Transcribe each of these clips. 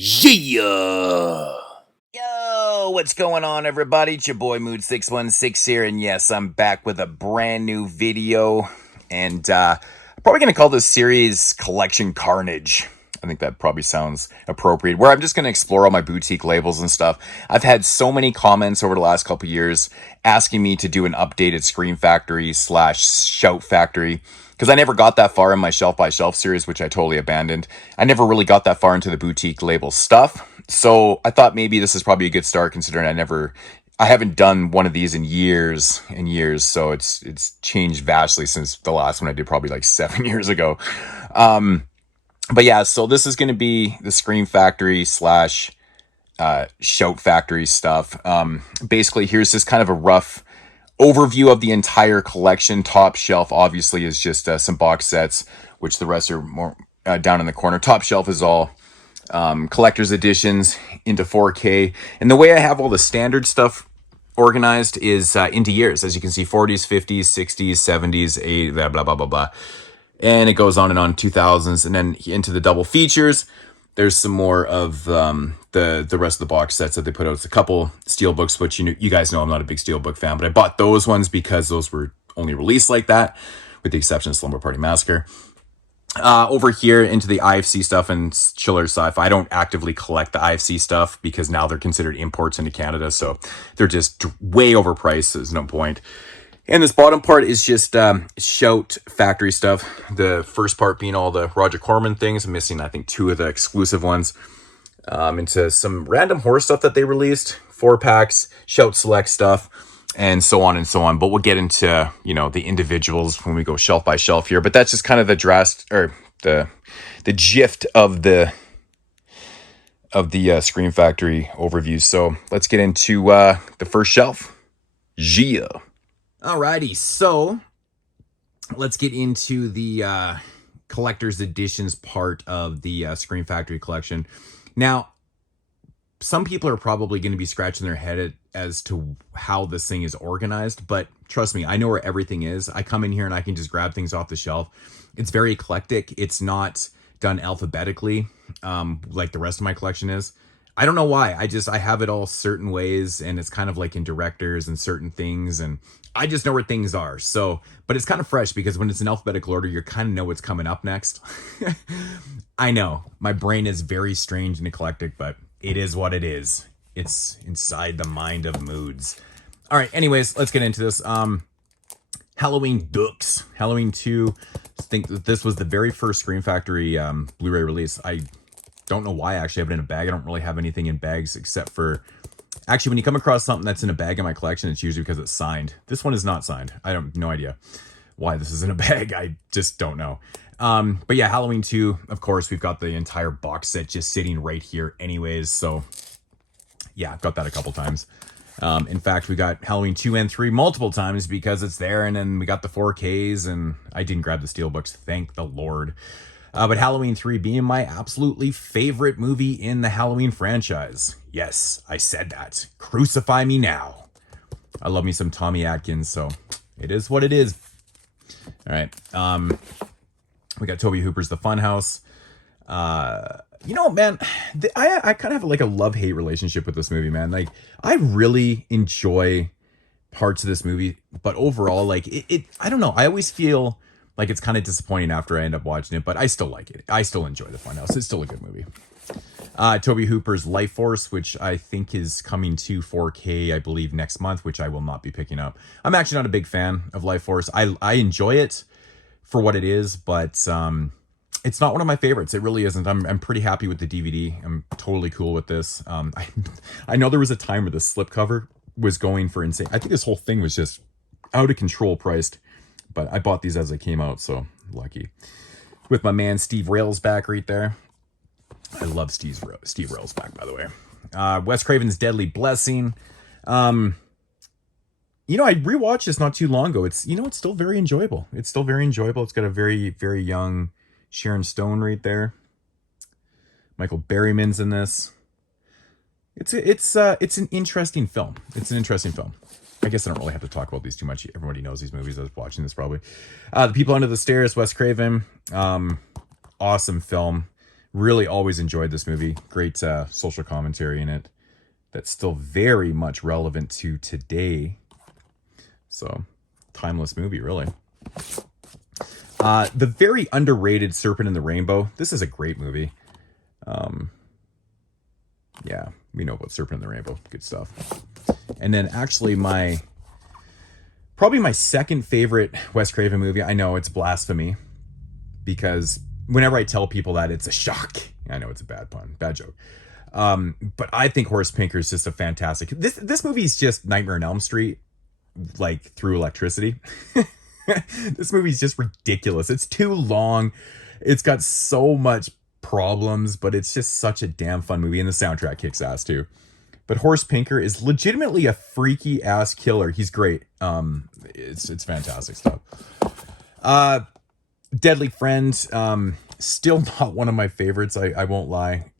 Yeah! Yo, what's going on, everybody? It's your boy Mood616 here, and yes, I'm back with a brand new video. And I'm probably going to call this series Collection Carnage. I think that probably sounds appropriate, where I'm just going to explore all my boutique labels and stuff. I've had so many comments over the last couple years asking me to do an updated Scream Factory / Shout Factory, because I never got that far in my Shelf by Shelf series, which I totally abandoned. I never really got that far into the boutique label stuff. So I thought maybe this is probably a good start, considering I haven't done one of these in years and years. So it's changed vastly since the last one I did, probably like 7 years ago. But yeah, so this is going to be the Scream Factory / Shout Factory stuff. Basically, here's just kind of a rough overview of the entire collection. Top shelf obviously is just some box sets, which the rest are more down in the corner. Top shelf is all collector's editions into 4K. And the way I have all the standard stuff organized is into years. As you can see, 40s, 50s, 60s, 70s, 80s, blah, blah, blah, blah, blah. And it goes on and on, 2000s. And then into the double features, there's some more of the rest of the box sets that they put out. It's a couple steelbooks, which you guys know I'm not a big steelbook fan, but I bought those ones because those were only released like that, with the exception of Slumber Party Massacre. Over here into the IFC stuff and chiller stuff, I don't actively collect the IFC stuff because now they're considered imports into Canada, so they're just way overpriced. There's no point. And this bottom part is just Shout Factory stuff. The first part being all the Roger Corman things. I'm missing, I think, 2 of the exclusive ones. Into some random horror stuff that they released. 4-packs, Shout Select stuff, and so on and so on. But we'll get into, the individuals when we go shelf by shelf here. But that's just kind of the gist of the Scream Factory overview. So let's get into the first shelf. Yeah. Alrighty, so let's get into the collector's editions part of the Scream Factory collection. Now, some people are probably going to be scratching their head as to how this thing is organized, but trust me, I know where everything is. I come in here and I can just grab things off the shelf. It's very eclectic. It's not done alphabetically like the rest of my collection is. I don't know why. I have it all certain ways, and it's kind of like in directors and certain things, and I just know where things are. So, but it's kind of fresh because when it's in alphabetical order, you kind of know what's coming up next. I know my brain is very strange and eclectic, but it is what it is. It's inside the mind of moods. All right. Anyways, let's get into this. Halloween Dukes, Halloween 2. I think that this was the very first Scream Factory Blu-ray release. I don't know why I actually have it in a bag. I don't really have anything in bags except for... Actually, when you come across something that's in a bag in my collection, it's usually because it's signed. This one is not signed. I have no idea why this is in a bag. I just don't know. But yeah, Halloween 2, of course, we've got the entire box set just sitting right here anyways. So yeah, I've got that a couple times. In fact, we got Halloween 2 and 3 multiple times because it's there. And then we got the 4Ks, and I didn't grab the steelbooks. Thank the Lord. But Halloween 3 being my absolutely favorite movie in the Halloween franchise. Yes, I said that. Crucify me now. I love me some Tommy Atkins, so it is what it is. All right. We got Tobe Hooper's The Funhouse. Man, I kind of have like a love-hate relationship with this movie, man. Like, I really enjoy parts of this movie, but overall, like, I don't know. I always feel like it's kind of disappointing after I end up watching it, but I still like it. I still enjoy The Funhouse. It's still a good movie. Tobe Hooper's Life Force, which I think is coming to 4K, I believe, next month, which I will not be picking up. I'm actually not a big fan of Life Force. I enjoy it for what it is, but it's not one of my favorites. It really isn't. I'm pretty happy with the DVD. I'm totally cool with this. I know there was a time where the slipcover was going for insane. I think this whole thing was just out of control priced. But I bought these as they came out, so lucky. With my man Steve Rails back right there. I love Steve Rails back, by the way. Wes Craven's Deadly Blessing. I rewatched this not too long ago. It's still very enjoyable. It's still very enjoyable. It's got a very, very young Sharon Stone right there. Michael Berryman's in this. It's an interesting film. It's an interesting film. I guess I don't really have to talk about these too much. Everybody knows these movies. I was watching this probably. The People Under the Stairs, Wes Craven. Awesome film. Really always enjoyed this movie. Great social commentary in it that's still very much relevant to today. So, timeless movie, really. The very underrated Serpent in the Rainbow. This is a great movie. Yeah, we know about Serpent in the Rainbow. Good stuff. And then actually probably my second favorite Wes Craven movie. I know it's blasphemy because whenever I tell people that, it's a shock. I know it's a bad pun, bad joke. But I think Horace Pinker is just a fantastic. This movie is just Nightmare on Elm Street, like through electricity. This movie is just ridiculous. It's too long. It's got so much problems, but it's just such a damn fun movie, and the soundtrack kicks ass too. But Horace Pinker is legitimately a freaky ass killer. He's great. It's fantastic stuff. Deadly Friend, still not one of my favorites. I won't lie.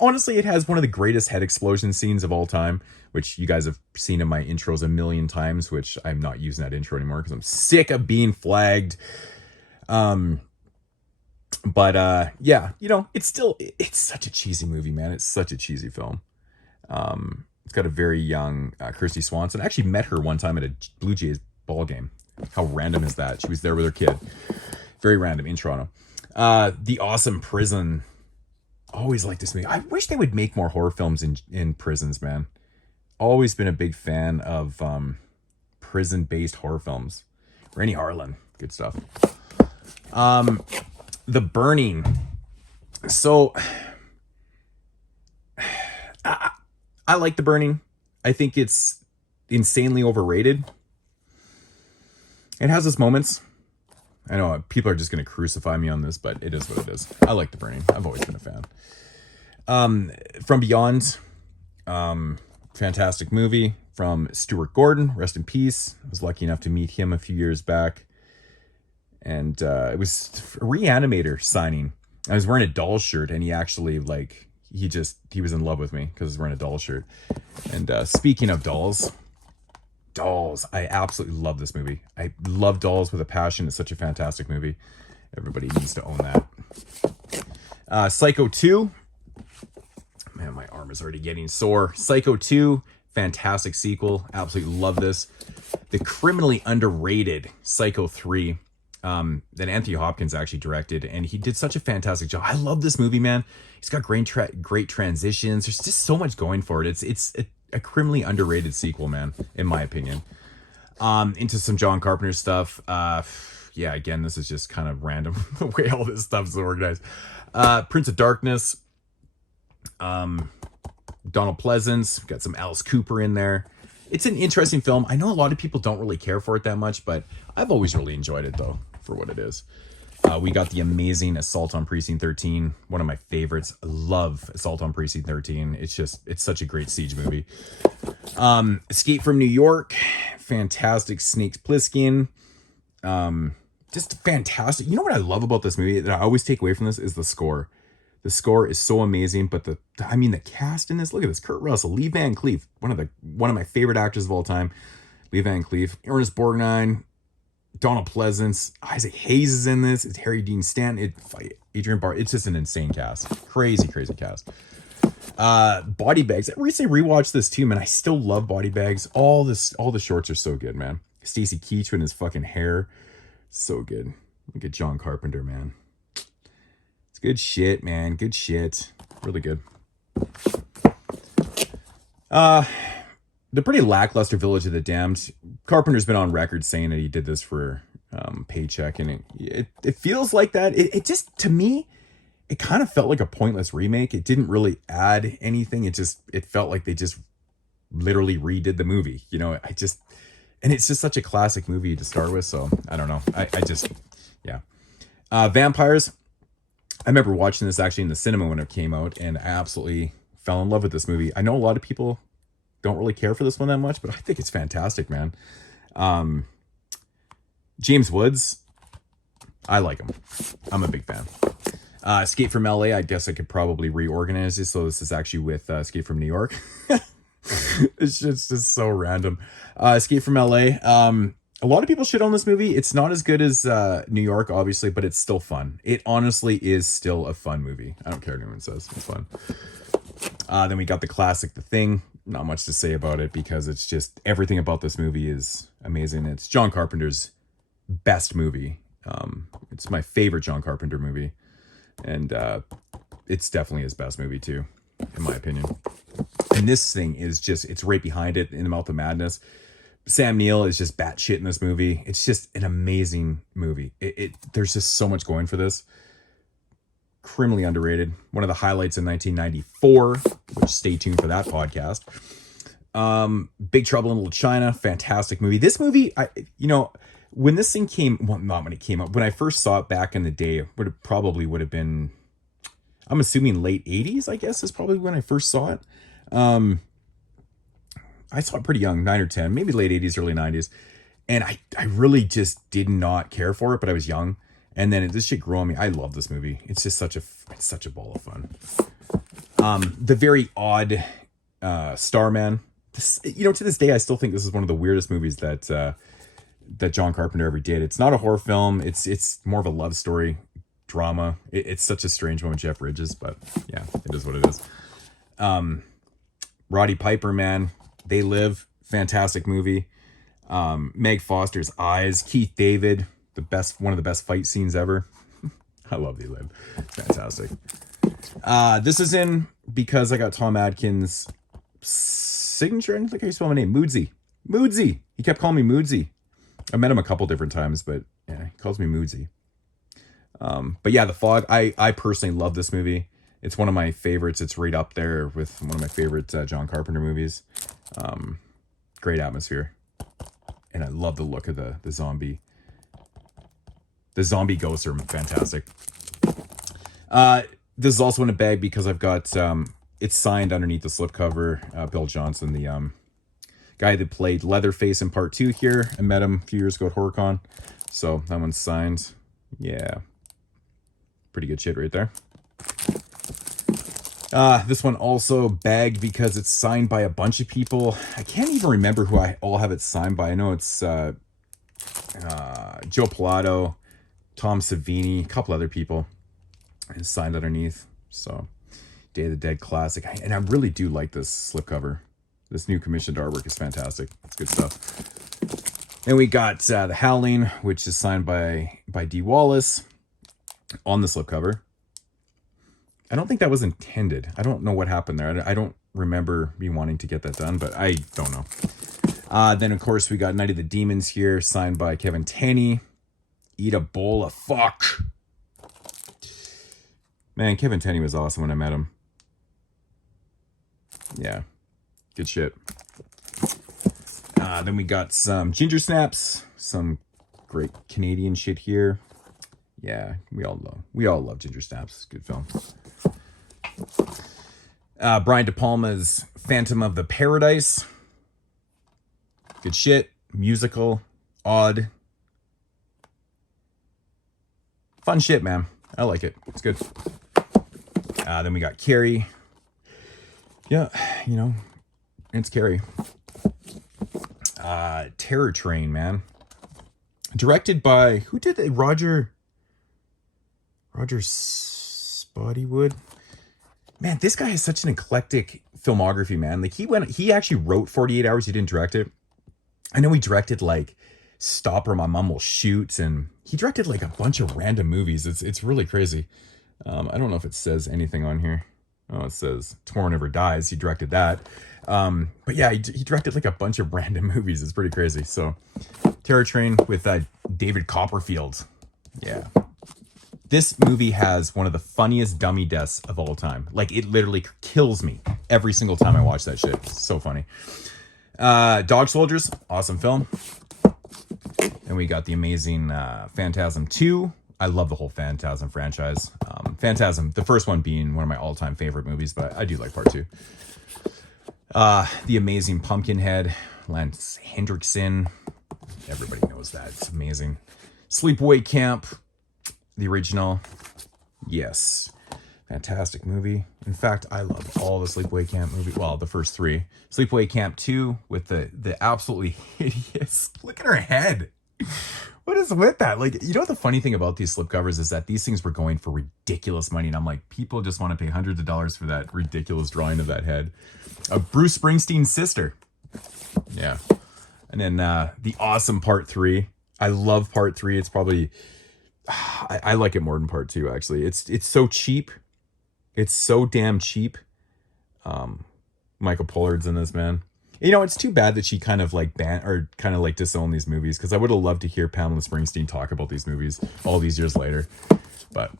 Honestly, it has one of the greatest head explosion scenes of all time, which you guys have seen in my intros a million times, which I'm not using that intro anymore because I'm sick of being flagged. But yeah, it's such a cheesy movie, man. It's such a cheesy film. It's got a very young Kirsty Swanson. I actually met her one time at a Blue Jays ball game. How random is that? She was there with her kid. Very random in Toronto. The Awesome Prison. Always liked this movie. I wish they would make more horror films in prisons, man. Always been a big fan of prison-based horror films. Rennie Harlan. Good stuff. The Burning. So I like The Burning. I think it's insanely overrated. It has its moments. I know people are just going to crucify me on this, but it is what it is. I like The Burning. I've always been a fan. From Beyond. Fantastic movie from Stuart Gordon. Rest in peace. I was lucky enough to meet him a few years back. And it was a Reanimator signing. I was wearing a doll shirt, and he actually, he was in love with me because I was wearing a doll shirt. And speaking of dolls, I absolutely love this movie. I love Dolls with a passion. It's such a fantastic movie. Everybody needs to own that. Psycho 2. Man, my arm is already getting sore. Psycho 2, fantastic sequel. Absolutely love this. The criminally underrated Psycho 3. That Anthony Hopkins actually directed, and he did such a fantastic job. I love this movie, man. He's got great transitions. There's just so much going for it. It's a criminally underrated sequel, man, in my opinion. Into some John Carpenter stuff. Yeah, again, this is just kind of random the way all this stuff is organized. Prince of Darkness. Donald Pleasance. Got some Alice Cooper in there. It's an interesting film. I know a lot of people don't really care for it that much, but I've always really enjoyed it, though, for what it is. We got the amazing Assault on Precinct 13. One of my favorites. I love Assault on Precinct 13. It's such a great siege movie. Escape from New York. Fantastic. Snakes Plissken. Just fantastic. You know what I love about this movie that I always take away from this is the score. The score is so amazing, but the cast in this, look at this. Kurt Russell, Lee Van Cleef, one of my favorite actors of all time. Lee Van Cleef, Ernest Borgnine, Donald Pleasance, Isaac Hayes is in this. It's Harry Dean Stanton, Adrian Barr. It's just an insane cast. Crazy cast. Body Bags. I recently rewatched this too, man. I still love Body Bags. All the shorts are so good, man. Stacy Keach with his fucking hair. So good. Look at John Carpenter, man. It's good shit, man. Good shit. Really good. The pretty lackluster Village of the Damned. Carpenter's been on record saying that he did this for paycheck, and it feels like that. It just, to me, it kind of felt like a pointless remake. It didn't really add anything. It felt like they just literally redid the movie. And it's just such a classic movie to start with. So I don't know. Yeah. Vampires. I remember watching this actually in the cinema when it came out, and I absolutely fell in love with this movie. I know a lot of people don't really care for this one that much, but I think it's fantastic, man. James Woods, I like him. I'm a big fan. Escape from LA, I guess I could probably reorganize this, so this is actually with Escape from New York. It's just so random. Escape from LA. A lot of people shit on this movie. It's not as good as New York, obviously, but it's still fun. It honestly is still a fun movie. I don't care what anyone says. It's fun. Then we got the classic The Thing. Not much to say about it because it's just everything about this movie is amazing. It's John Carpenter's best movie. It's my favorite John Carpenter movie. And it's definitely his best movie too, in my opinion. And this thing is just, it's right behind it, In the Mouth of Madness. Sam Neill is just batshit in this movie. It's just an amazing movie. There's just so much going for this. Criminally underrated. One of the highlights in 1994, which stay tuned for that podcast. Big Trouble in Little China, fantastic movie. This movie, when this thing came, well, not when it came out, when I first saw it back in the day, it would have been, I'm assuming late 80s, I guess, is probably when I first saw it. I saw it pretty young, 9 or 10, maybe late 80s, early 90s. And I really just did not care for it, but I was young. And then this shit grew on me. I love this movie. It's just such a ball of fun. The very odd Starman. To this day, I still think this is one of the weirdest movies that John Carpenter ever did. It's not a horror film. It's more of a love story drama. It's such a strange one with Jeff Bridges, but yeah, it is what it is. Roddy Piper, man. They Live, fantastic movie. Meg Foster's Eyes, Keith David, one of the best fight scenes ever. I love They Live, fantastic. This is in because I got Tom Atkins' signature. I don't think I spell my name. Moodsy. He kept calling me Moodsy. I met him a couple different times, but yeah, he calls me Moodsy. But yeah, The Fog. I personally love this movie. It's one of my favorites. It's right up there with one of my favorite John Carpenter movies. Great atmosphere. And I love the look of the zombie. The zombie ghosts are fantastic. This is also in a bag because I've got, it's signed underneath the slipcover. Bill Johnson, the guy that played Leatherface in part 2 here. I met him a few years ago at HorrorCon. So that one's signed. Yeah. Pretty good shit right there. This one also bagged because it's signed by a bunch of people. I can't even remember who I all have it signed by. I know it's Joe Pilato, Tom Savini, a couple other people. It's signed underneath. So, Day of the Dead classic. And I really do like this slipcover. This new commissioned artwork is fantastic. It's good stuff. Then we got The Howling, which is signed by D. Wallace on the slipcover. I don't think that was intended. I don't know what happened there. I don't remember me wanting to get that done, but I don't know. Then, of course, we got Night of the Demons here, signed by Kevin Tenney. Eat a bowl of fuck. Man, Kevin Tenney was awesome when I met him. Yeah, good shit. Then we got some Ginger Snaps, some great Canadian shit here. Yeah, we all love Ginger Snaps. Good film. Brian De Palma's Phantom of the Paradise. Good shit. Musical. Odd. Fun shit, man. I like it. It's good. Then we got Carrie. Yeah, it's Carrie. Terror Train, man. Directed by, who did it? Roger Spottywood. Man, this guy has such an eclectic filmography, man. Like he actually wrote 48 Hours. He didn't direct it. I know he directed like Stop or My Mom Will Shoot, and he directed like a bunch of random movies. It's really crazy. I don't know if it says anything on here. Oh, it says Tomorrow Never Dies. He directed that. But yeah, he directed like a bunch of random movies. It's pretty crazy. So, Terror Train with David Copperfield. Yeah. This movie has one of the funniest dummy deaths of all time. Like, it literally kills me every single time I watch that shit. It's so funny. Dog Soldiers, awesome film. And we got the Amazing Phantasm 2. I love the whole Phantasm franchise. Phantasm, the first one being one of my all-time favorite movies, but I do like part 2. The Amazing Pumpkinhead, Lance Hendrickson. Everybody knows that. It's amazing. Sleepaway Camp, the original. Yes. Fantastic movie. In fact, I love all the Sleepaway Camp movies. Well, the first three. Sleepaway Camp 2 with the absolutely hideous... Look at her head. What is with that? Like, you know what the funny thing about these slipcovers is that these things were going for ridiculous money. And I'm like, people just want to pay hundreds of dollars for that ridiculous drawing of that head. Bruce Springsteen's sister. Yeah. And then the awesome part 3. I love part 3. It's probably... I like it more than part 2, actually. It's so cheap. It's so damn cheap. Michael Pollard's in this, man. You know, it's too bad that she kind of like disowned these movies, because I would have loved to hear Pamela Springsteen talk about these movies all these years later. But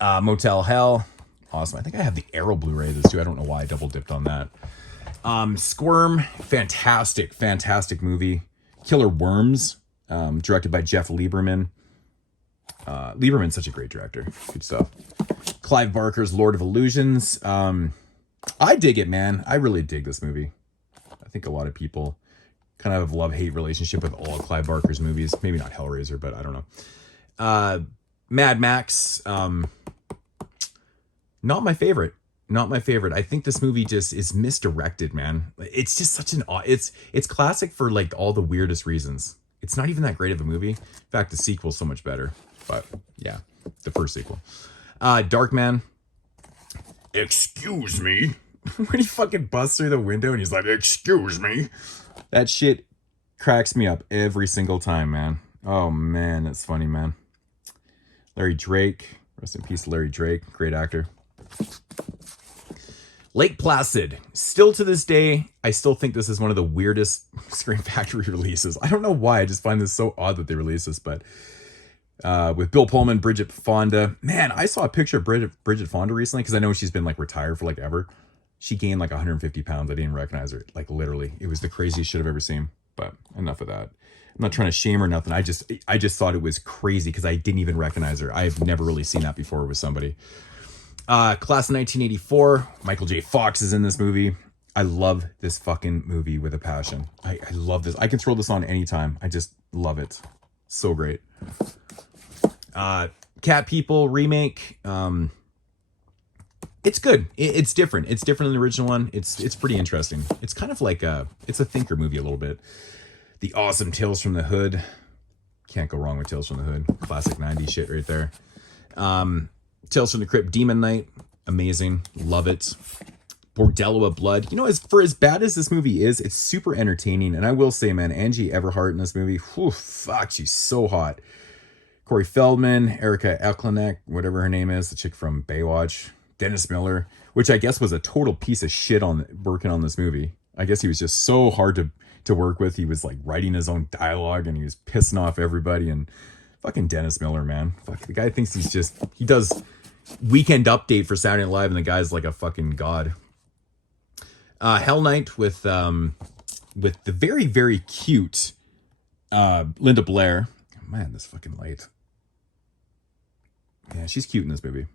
Motel Hell, awesome. I think I have the Arrow Blu-ray of this too. I don't know why I double dipped on that. Squirm, fantastic movie. Killer Worms, directed by Jeff Lieberman. Lieberman's such a great director. Good stuff. Clive Barker's Lord of Illusions. I dig it, man. I really dig this movie. I think a lot of people kind of have a love-hate relationship with all of Clive Barker's movies. Maybe not Hellraiser, but I don't know. Mad Max. Not my favorite. I think this movie just is misdirected, man. It's just such an... It's classic for like all the weirdest reasons. It's not even that great of a movie. In fact, the sequel's so much better. But yeah, the first sequel. Darkman. Excuse me. When he fucking busts through the window and he's like, excuse me. That shit cracks me up every single time, man. Oh, man, that's funny, man. Larry Drake. Rest in peace, Larry Drake. Great actor. Lake Placid. Still to this day, I still think this is one of the weirdest Scream Factory releases. I don't know why. I just find this so odd that they release this, but... with Bill Pullman, Bridget Fonda. Man, I saw a picture of Bridget Fonda recently, because I know she's been like retired for like ever. She gained like 150 pounds. I didn't recognize her. Like literally. It was the craziest shit I've ever seen. But enough of that. I'm not trying to shame her or nothing. I just thought it was crazy because I didn't even recognize her. I've never really seen that before with somebody. Class of 1984. Michael J. Fox is in this movie. I love this fucking movie with a passion. I love this. I can throw this on anytime. I just love it. So great. Cat People remake. It's good. It's different. It's different than the original one. It's pretty interesting. It's kind of like it's a thinker movie a little bit. The awesome Tales from the Hood. Can't go wrong with Tales from the Hood. Classic 90s shit right there. Tales from the Crypt Demon Knight. Amazing. Love it. Bordello of Blood. You know, for as bad as this movie is, it's super entertaining. And I will say, man, Angie Everhart in this movie, whew, fuck, she's so hot. Corey Feldman, Erica Eklund, whatever her name is, the chick from Baywatch. Dennis Miller, which I guess was a total piece of shit on working on this movie. I guess he was just so hard to work with. He was like writing his own dialogue and he was pissing off everybody. And fucking Dennis Miller, man. Fuck, the guy thinks he does Weekend Update for Saturday Night Live, and the guy's like a fucking god. Hell Night with the very, very cute Linda Blair. Man, this fucking light. Yeah, she's cute in this movie.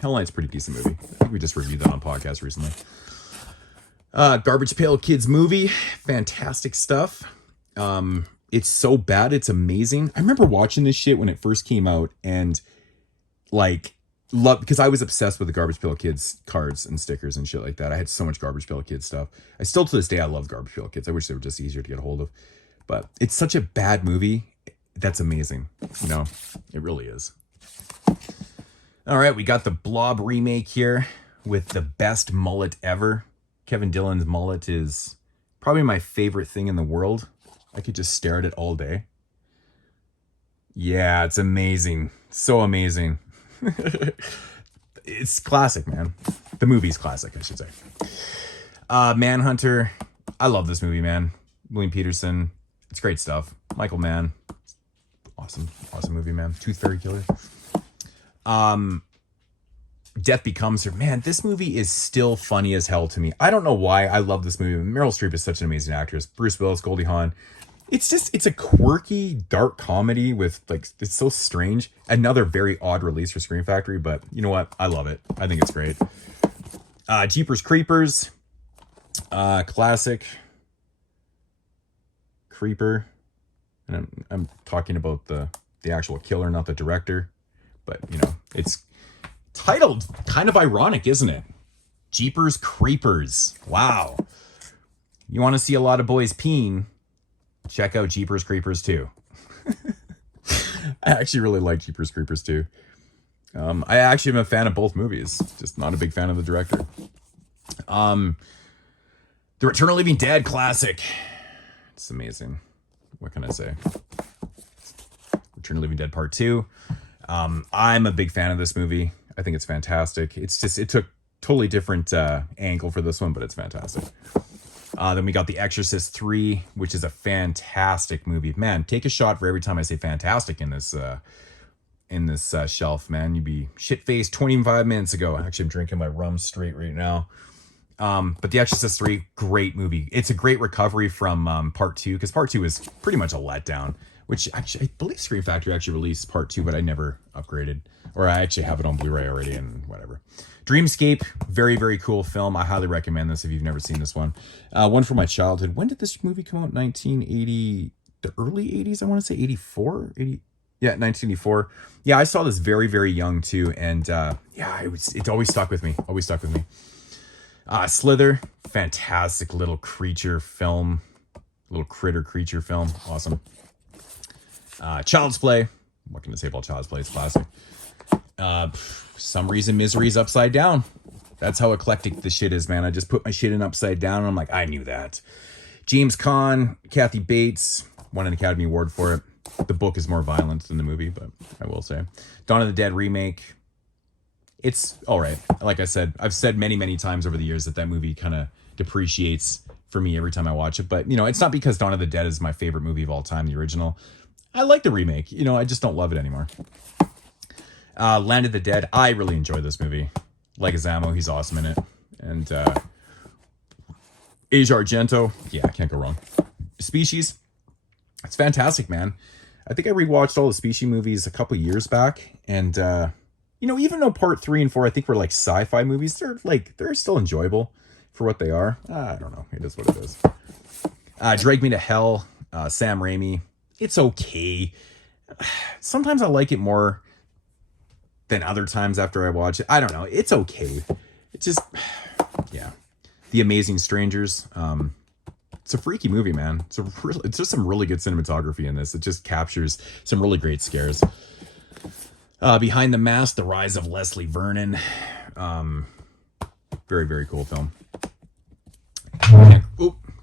Hell Night's a pretty decent movie. I think we just reviewed that on podcast recently. Garbage Pail Kids movie. Fantastic stuff. It's so bad, it's amazing. I remember watching this shit when it first came out and like because I was obsessed with the Garbage Pail Kids cards and stickers and shit like that. I had so much Garbage Pail Kids stuff. I still to this day I love Garbage Pail Kids. I wish they were just easier to get a hold of. But it's such a bad movie. That's amazing. You know, it really is. All right, we got the Blob remake here with the best mullet ever. Kevin Dillon's mullet is probably my favorite thing in the world. I could just stare at it all day. Yeah, it's amazing. So amazing. It's classic, man. The movie's classic, I should say. Manhunter. I love this movie, man. William Peterson. It's great stuff. Michael Mann. Awesome movie, man. Tooth Fairy Killer. Death Becomes Her. Man, this movie is still funny as hell to me. I don't know why I love this movie. Meryl Streep is such an amazing actress. Bruce Willis, Goldie Hawn. It's a quirky, dark comedy with like, it's so strange. Another very odd release for Scream Factory, but you know what? I love it. I think it's great. Jeepers Creepers. Classic. Creeper. And I'm talking about the actual killer, not the director. But, you know, it's Titled, kind of ironic, isn't it? Jeepers Creepers. Wow. You want to see a lot of boys peeing? Check out Jeepers Creepers 2. I actually really like Jeepers Creepers 2. I actually am a fan of both movies, just not a big fan of the director. The Return of the Living Dead classic. It's amazing. What can I say? Return of the Living Dead Part 2. I'm a big fan of this movie. I think it's fantastic. It's just, it took totally different angle for this one, but it's fantastic. Then we got The Exorcist 3, which is a fantastic movie. Man, take a shot for every time I say fantastic in this shelf, man. You'd be shit-faced 25 minutes ago. Actually, I'm drinking my rum straight right now. But The Exorcist 3, great movie. It's a great recovery from Part 2, because Part 2 is pretty much a letdown, which actually, I believe Scream Factory actually released Part 2, but I never upgraded. Or I actually have it on Blu-ray already and whatever. Dreamscape, very, very cool film. I highly recommend this if you've never seen this one. One from my childhood. When did this movie come out? 1980, the early 80s, I want to say 84? 80, yeah, 1984. Yeah, I saw this very, very young too. And yeah, it always stuck with me. Always stuck with me. Slither, fantastic little creature film. Little critter creature film. Awesome. Child's Play. What can I say about Child's Play? It's classic. Some reason Misery's upside down. That's how eclectic this shit is, man. I just put my shit in upside down and I'm like, I knew that. James Caan, Kathy Bates, won an Academy Award for it. The book is more violent than the movie, but I will say. Dawn of the Dead remake. It's all right. Like I said, I've said many, many times over the years that movie kind of depreciates for me every time I watch it. But, you know, it's not because Dawn of the Dead is my favorite movie of all time, the original. I like the remake. You know, I just don't love it anymore. Land of the Dead. I really enjoy this movie. Leguizamo, he's awesome in it. And Asia Argento. Yeah, I can't go wrong. Species. It's fantastic, man. I think I rewatched all the Species movies a couple years back. And, you know, even though part 3 and 4, I think were like sci-fi movies, they're still enjoyable for what they are. I don't know. It is what it is. Drag Me to Hell. Sam Raimi. It's okay. Sometimes I like it more than other times after I watch it. I don't know. It's okay. It's just, yeah. The Amazing Strangers. It's a freaky movie, man. It's just some really good cinematography in this. It just captures some really great scares. Behind the Mask, The Rise of Leslie Vernon. Very, very cool film.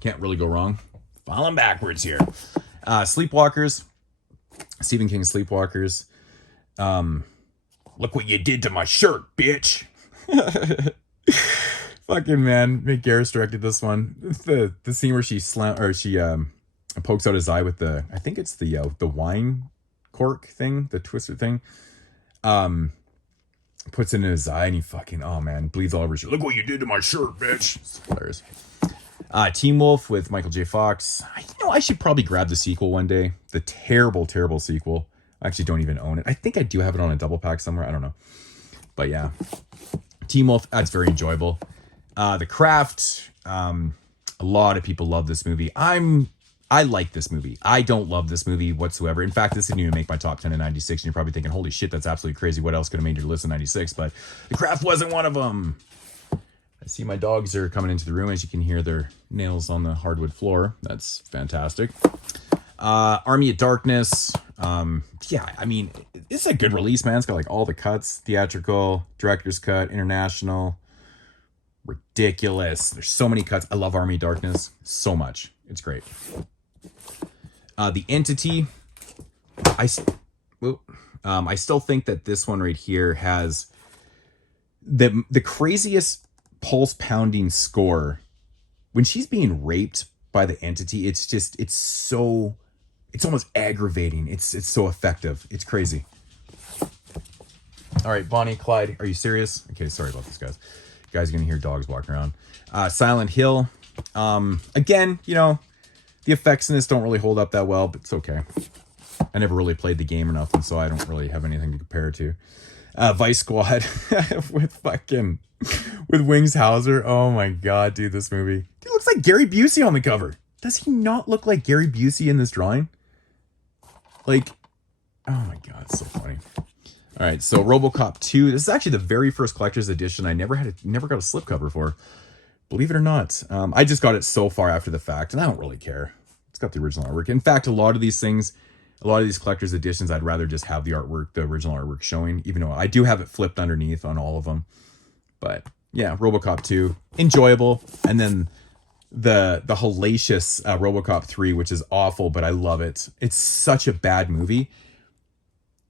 Can't really go wrong. Falling backwards here. Sleepwalkers. Stephen King's Sleepwalkers. Look what you did to my shirt, bitch. Fucking man, Mick Garris directed this one. The scene where she pokes out his eye with I think it's the wine cork thing, the twister thing. Puts it in his eye and he fucking, oh man, bleeds all over his shirt. Look what you did to my shirt, bitch. It's hilarious. Teen Wolf with Michael J. Fox. I should probably grab the sequel one day. The terrible, terrible sequel. I actually don't even own it. I think I do have it on a double pack somewhere. I don't know. But yeah. Teen Wolf, that's very enjoyable. The Craft. A lot of people love this movie. I like this movie. I don't love this movie whatsoever. In fact, this didn't even make my top 10 in 96. And you're probably thinking, holy shit, that's absolutely crazy. What else could have made your list in 96? But The Craft wasn't one of them. I see my dogs are coming into the room. As you can hear their nails on the hardwood floor. That's fantastic. Army of Darkness. Yeah, I mean, it's a good release, man. It's got like all the cuts. Theatrical, director's cut, international. Ridiculous. There's so many cuts. I love Army of Darkness so much. It's great. The Entity. I still think that this one right here has the craziest pulse pounding score. When she's being raped by the Entity, it's almost aggravating. It's so effective. It's crazy. All right, Bonnie, Clyde, are you serious? Okay, sorry about this, guys. You guys are gonna hear dogs walking around. Silent Hill. Again, you know, the effects in this don't really hold up that well, but it's okay. I never really played the game or nothing, so I don't really have anything to compare it to. Vice Squad with Wings Hauser. Oh my god, dude, this movie. He looks like Gary Busey on the cover. Does he not look like Gary Busey in this drawing? Like, oh my god, it's so funny. All right, so Robocop 2. This is actually the very first collector's edition I never got a slipcover for. Believe it or not. I just got it so far after the fact, and I don't really care. It's got the original artwork. In fact, a lot of these collector's editions, I'd rather just have the artwork, the original artwork showing, even though I do have it flipped underneath on all of them. But yeah, Robocop 2, enjoyable. And then the hellacious Robocop 3, which is awful, but I love it. It's such a bad movie.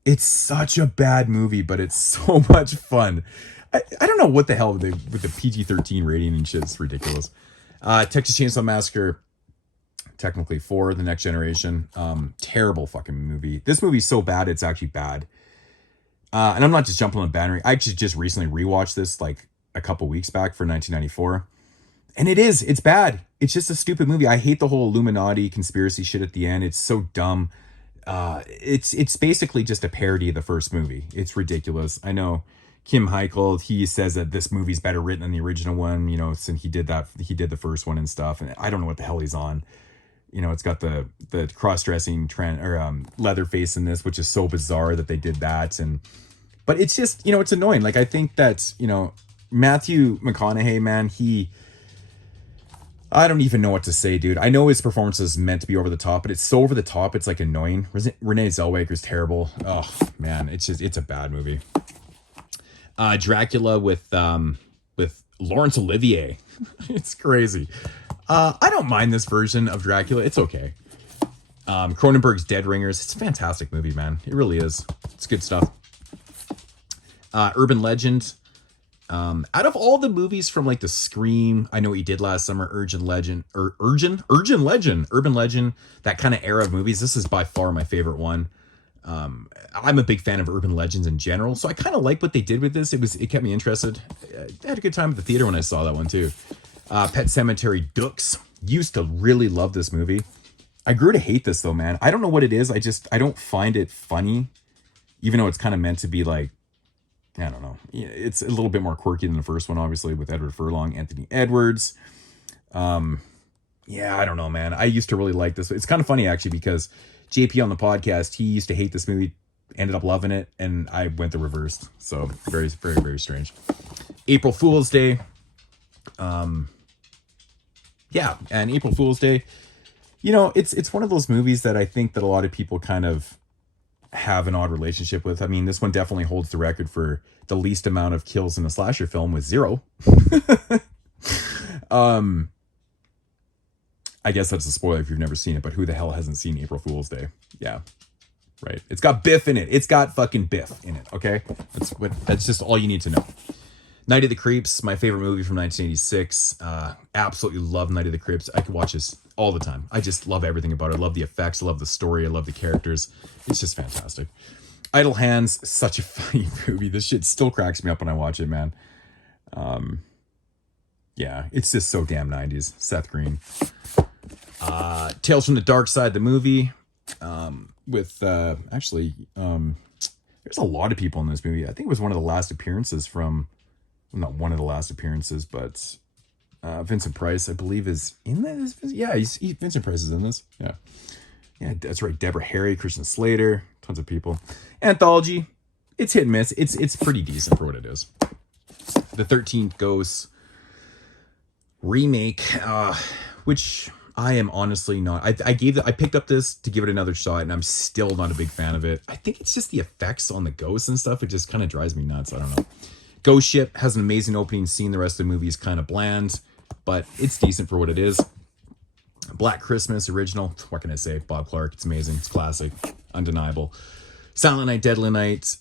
It's such a bad movie, but it's so much fun. I don't know what the hell with the PG-13 rating and shit. It's ridiculous. Texas Chainsaw Massacre, technically 4, The Next Generation. Terrible fucking movie. This movie's so bad, it's actually bad. And I'm not just jumping on a bandwagon. I actually just recently rewatched this like a couple weeks back for 1994. And it's bad. It's just a stupid movie. I hate the whole Illuminati conspiracy shit at the end. It's so dumb. It's basically just a parody of the first movie. It's ridiculous. I know Kim Heichel, he says that this movie's better written than the original one, you know, since he did the first one and stuff. And I don't know what the hell he's on. You know, it's got the cross-dressing trend or Leatherface in this, which is so bizarre that they did that. But it's just, you know, it's annoying. Like, I think that, you know, Matthew McConaughey, man, I don't even know what to say, dude. I know his performance is meant to be over the top, but it's so over the top, it's like annoying. Renee Zellweger's terrible. Oh man, it's a bad movie. Dracula with Laurence Olivier. It's crazy. I don't mind this version of Dracula. It's okay. Cronenberg's Dead Ringers. It's a fantastic movie, man. It really is. It's good stuff. Urban Legend. Out of all the movies from like the Scream, I Know What You Did Last Summer, Urban Legend, that kind of era of movies, this is by far my favorite one. I'm a big fan of urban legends in general, so I kind of like what they did with this. It kept me interested. I had a good time at the theater when I saw that one too. Pet Sematary Dux. Used to really love this movie. I grew to hate this though, man. I don't know what it is. I don't find it funny, even though it's kind of meant to be like, I don't know. It's a little bit more quirky than the first one, obviously, with Edward Furlong, Anthony Edwards. Yeah, I don't know, man. I used to really like this. It's kind of funny, actually, because JP on the podcast, he used to hate this movie, ended up loving it, and I went the reverse. So, very, very, very strange. April Fool's Day. Yeah, and April Fool's Day, you know, it's one of those movies that I think that a lot of people kind of have an odd relationship with. I mean, this one definitely holds the record for the least amount of kills in a slasher film with 0. I guess that's a spoiler if you've never seen it, but who the hell hasn't seen April Fool's Day? Yeah, right. It's got Biff in it. It's got fucking Biff in it. Okay, that's just all you need to know. Night of the Creeps, my favorite movie from 1986. Absolutely love Night of the Creeps. I could watch this all the time. I just love everything about it. I love the effects. I love the story. I love the characters. It's just fantastic. Idle Hands, such a funny movie. This shit still cracks me up when I watch it, man. Yeah, it's just so damn 90s. Seth Green. Tales from the Dark Side, the movie. With there's a lot of people in this movie. I think it was one of the last appearances from, not one of the last appearances, but Vincent Price, I believe, is in this. Yeah, Vincent Price is in this. Yeah, that's right. Deborah Harry, Christian Slater, tons of people. Anthology, it's hit and miss. It's pretty decent for what it is. The 13th Ghosts remake, which I am honestly not. I picked up this to give it another shot, and I'm still not a big fan of it. I think it's just the effects on the ghosts and stuff. It just kind of drives me nuts. I don't know. Ghost Ship has an amazing opening scene. The rest of the movie is kind of bland, but it's decent for what it is. Black Christmas original. What can I say? Bob Clark. It's amazing. It's classic. Undeniable. Silent Night, Deadly Night.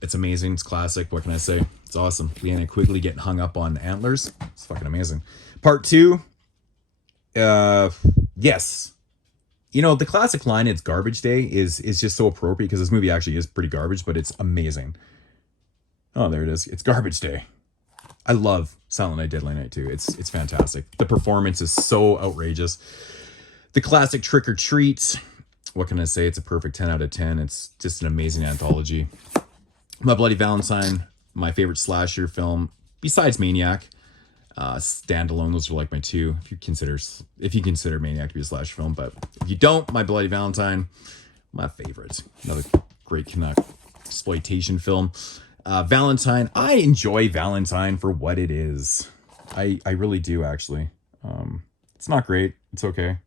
It's amazing. It's classic. What can I say? It's awesome. Leanna Quigley getting hung up on antlers. It's fucking amazing. Part 2. Yes. You know, the classic line, "It's garbage day," is just so appropriate because this movie actually is pretty garbage, but it's amazing. Oh, there it is. It's garbage day. I love Silent Night, Deadly Night too. It's fantastic. The performance is so outrageous. The classic Trick or Treat. What can I say? It's a perfect 10 out of 10. It's just an amazing anthology. My Bloody Valentine, my favorite slasher film, besides Maniac. Standalone, those are like my two. If you consider Maniac to be a slasher film, but if you don't, My Bloody Valentine, my favorite. Another great Canuck. exploitation film. Valentine. I enjoy Valentine for what it is. I really do, actually. It's not great. It's okay.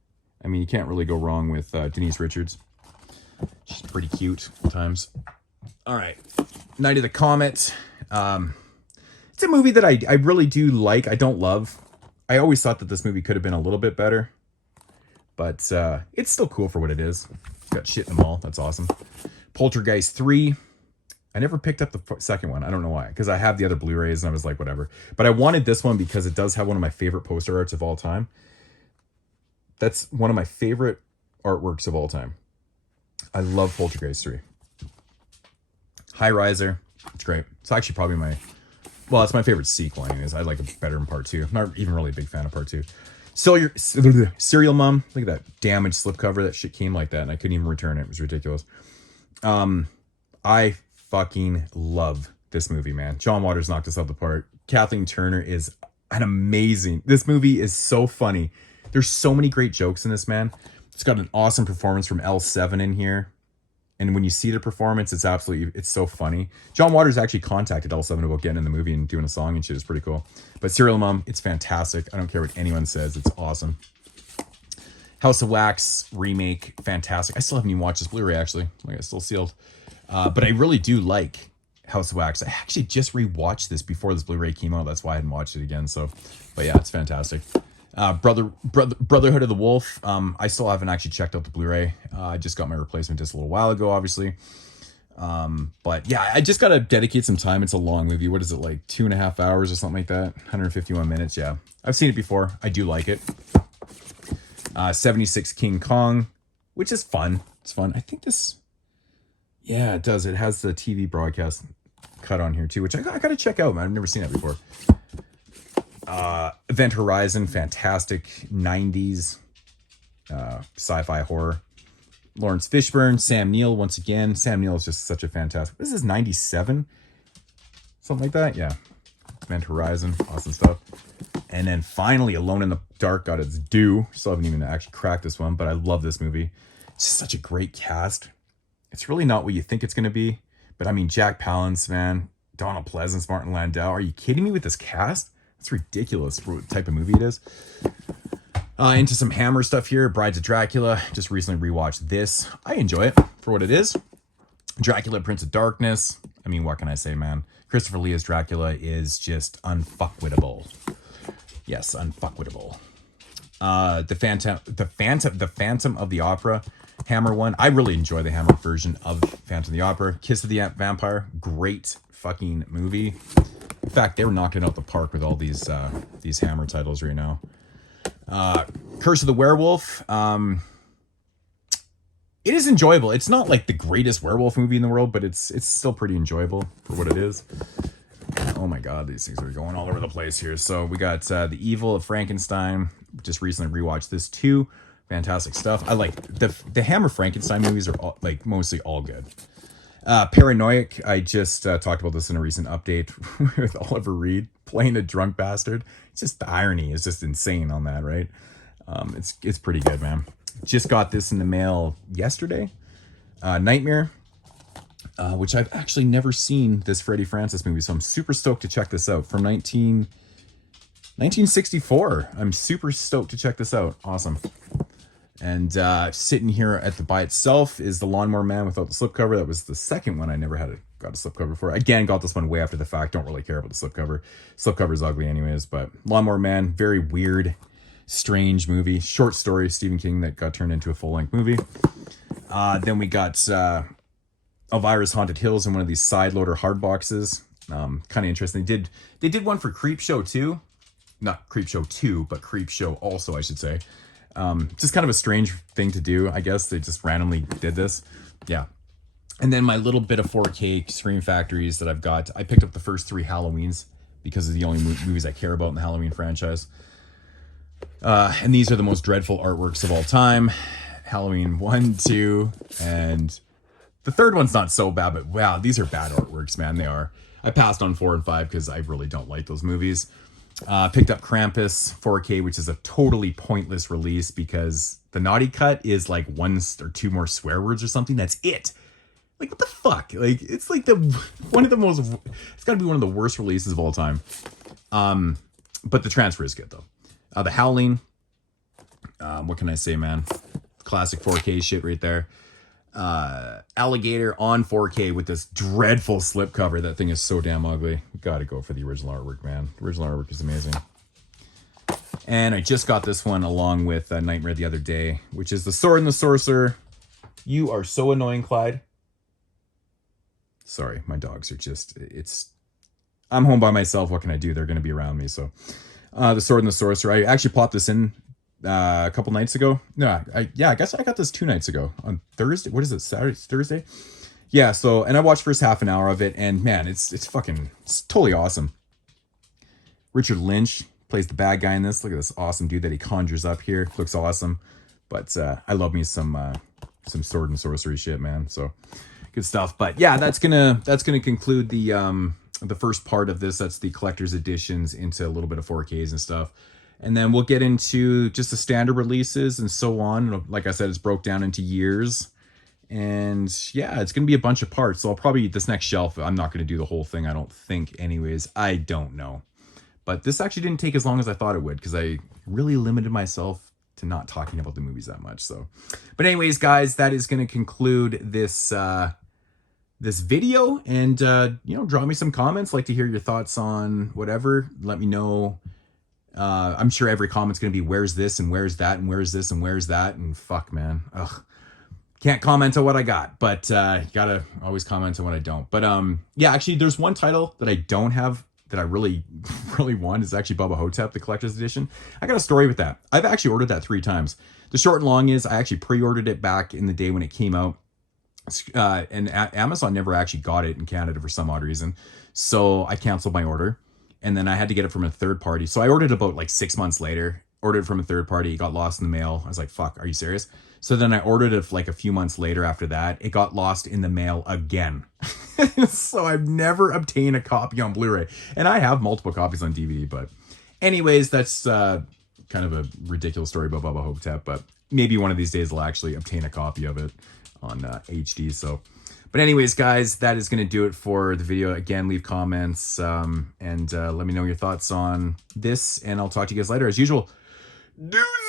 I mean, you can't really go wrong with Denise Richards. She's pretty cute at times. All right. Night of the Comet. It's a movie that I really do like. I don't love. I always thought that this movie could have been a little bit better. But it's still cool for what it is. Got shit in the mall. That's awesome. Poltergeist 3. I never picked up the second one. I don't know why. Because I have the other Blu-rays and I was like, whatever. But I wanted this one because it does have one of my favorite poster arts of all time. That's one of my favorite artworks of all time. I love Poltergeist 3. High Riser. It's great. It's actually probably it's my favorite sequel anyways. I like it better in part 2. I'm not even really a big fan of part 2. Serial Mom. Look at that damaged slipcover. That shit came like that and I couldn't even return it. It was ridiculous. I fucking love this movie, man. John Waters knocked us out the park. Kathleen Turner is an amazing. This movie is so funny. There's so many great jokes in this, man. It's got an awesome performance from L7 in here. And when you see the performance, it's so funny. John Waters actually contacted L7 about getting in the movie and doing a song and shit. It's pretty cool. But Serial Mom, it's fantastic. I don't care what anyone says. It's awesome. House of Wax remake, fantastic. I still haven't even watched this Blu-ray, actually. Like, it's still sealed. But I really do like House of Wax. I actually just rewatched this before this Blu-ray came out. That's why I hadn't watched it again. But yeah, it's fantastic. Brotherhood of the Wolf. I still haven't actually checked out the Blu-ray. I just got my replacement just a little while ago, obviously. But yeah, I just got to dedicate some time. It's a long movie. What is it, like 2.5 hours or something like that? 151 minutes. Yeah, I've seen it before. I do like it. 76 King Kong, which is fun. It's fun. I think this... Yeah, it does. It has the TV broadcast cut on here too, which I got to check out, man. I've never seen that before. Event Horizon, fantastic 90s sci-fi horror. Lawrence Fishburne, Sam Neill, once again. Sam Neill is just such a fantastic... This is 97? Something like that? Yeah. Event Horizon, awesome stuff. And then finally, Alone in the Dark got its due. Still haven't even actually cracked this one, but I love this movie. It's just such a great cast. It's really not what you think it's going to be. But I mean, Jack Palance, man. Donald Pleasance, Martin Landau. Are you kidding me with this cast? It's ridiculous for what type of movie it is. Into some Hammer stuff here. Brides of Dracula. Just recently rewatched this. I enjoy it for what it is. Dracula, Prince of Darkness. I mean, what can I say, man? Christopher Lee as Dracula is just unfuckwittable. Yes, unfuckwittable. The Phantom of the Opera. Hammer one. I really enjoy the Hammer version of Phantom of the Opera. Kiss of the Vampire. Great fucking movie. In fact, they were knocking out the park with all these Hammer titles right now. Curse of the Werewolf. It is enjoyable. It's not like the greatest werewolf movie in the world, but it's still pretty enjoyable for what it is. Oh my god, these things are going all over the place here. So we got the Evil of Frankenstein. Just recently rewatched this too. Fantastic stuff. I like the Hammer Frankenstein movies are all, like mostly all good. Paranoid. I just talked about this in a recent update with Oliver Reed playing a drunk bastard. It's just the irony is just insane on that, right? It's pretty good, man. Just got this in the mail yesterday. Nightmare, which I've actually never seen this Freddie Francis movie, so I'm super stoked to check this out. From 1964. I'm super stoked to check this out. Awesome. And sitting here at the by itself is The Lawnmower Man without the slipcover. That was the second one I never got a slipcover for. Again, got this one way after the fact. Don't really care about the slipcover. Slipcover is ugly anyways, but Lawnmower Man, very weird, strange movie. Short story, Stephen King, that got turned into a full-length movie. Then we got Elvira's Haunted Hills in one of these side loader hard boxes. Kind of interesting. They did one for Creepshow too. Not Creepshow 2, but Creepshow also, I should say. Just kind of a strange thing to do, I guess. They just randomly did this. Yeah. And then my little bit of 4K Scream Factories that I've got. I picked up the first 3 Halloweens because of the only movies I care about in the Halloween franchise. And these are the most dreadful artworks of all time. Halloween 1, 2, and the third one's not so bad, but wow, these are bad artworks, man. They are. I passed on 4 and 5 because I really don't like those movies. Picked up Krampus 4K, which is a totally pointless release because the naughty cut is like 1 or 2 more swear words or something. That's it. Like, what the fuck? Like, it's like one of the most, it's got to be one of the worst releases of all time. But the transfer is good, though. The Howling, what can I say, man? Classic 4K shit right there. Alligator on 4K with this dreadful slipcover. That thing is so damn ugly. Gotta go for the original artwork, man. The original artwork is amazing. And I just got this one along with Nightmare the other day, which is The Sword and the Sorcerer. You are so annoying, Clyde. Sorry, my dogs are just, I'm home by myself. What can I do? They're going to be around me. So The Sword and the Sorcerer. I actually popped this in a couple nights ago. No, I guess I got this 2 nights ago on Thursday. What is it? Saturday? Thursday? Yeah. So, and I watched first half an hour of it, and man, it's totally awesome. Richard Lynch plays the bad guy in this. Look at this awesome dude that he conjures up here. Looks awesome. But I love me some sword and sorcery shit, man. So good stuff. But yeah, that's gonna conclude the first part of this. That's the collector's editions into a little bit of 4Ks and stuff. And then we'll get into just the standard releases and so on. Like I said, it's broke down into years. And yeah, it's going to be a bunch of parts. So I'll probably, this next shelf, I'm not going to do the whole thing, I don't think anyways. I don't know. But this actually didn't take as long as I thought it would, because I really limited myself to not talking about the movies that much. So, but anyways, guys, that is going to conclude this this video. And drop me some comments. Like to hear your thoughts on whatever. Let me know. I'm sure every comment's going to be, where's this and where's that and where's this and where's that, and fuck, man. Ugh. Can't comment on what I got, but you gotta always comment on what I don't. But yeah, actually, there's one title that I don't have that I really, really want. It's actually Bubba Hotep, the collector's edition. I got a story with that. I've actually ordered that 3 times. The short and long is I actually pre-ordered it back in the day when it came out. And Amazon never actually got it in Canada for some odd reason. So I canceled my order. And then I had to get it from a third party. So I ordered about like 6 months later. Ordered from a third party. It got lost in the mail. I was like, fuck, are you serious? So then I ordered it like a few months later after that. It got lost in the mail again. So I've never obtained a copy on Blu-ray. And I have multiple copies on DVD. But anyways, that's kind of a ridiculous story about Bubba Hotep. But maybe one of these days I'll actually obtain a copy of it on HD. So, but anyways, guys, that is going to do it for the video. Again, leave comments and let me know your thoughts on this. And I'll talk to you guys later as usual. Deuces!